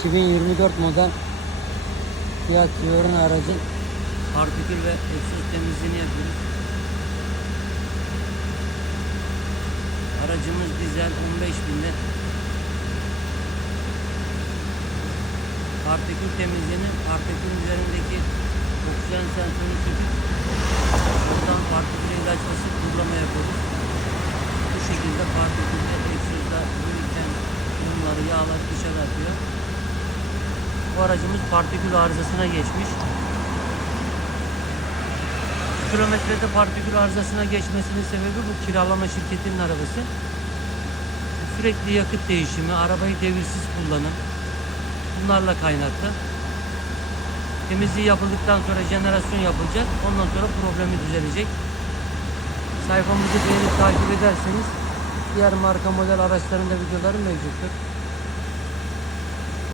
2024 model Fiat Fiorino aracın partikül ve egzoz temizliğini yapıyoruz. Aracımız dizel 15 binde. Partikül temizliğini partikül üzerindeki oksijen sensörünü söküp oradan partikül ilaçması uygulama yapıyoruz. Bu şekilde partikülde egzozda biriken unları, yağlar dışarı atıyor. Aracımız partikül arızasına geçmiş. Kilometrede partikül arızasına geçmesinin sebebi bu kiralama şirketinin arabası. Sürekli yakıt değişimi, arabayı devirsiz kullanım. Bunlarla kaynaklı. Temizliği yapıldıktan sonra jenerasyon yapılacak. Ondan sonra problemi düzelecek. Sayfamızı beğenip takip ederseniz diğer marka model araçlarında videoları mevcuttur.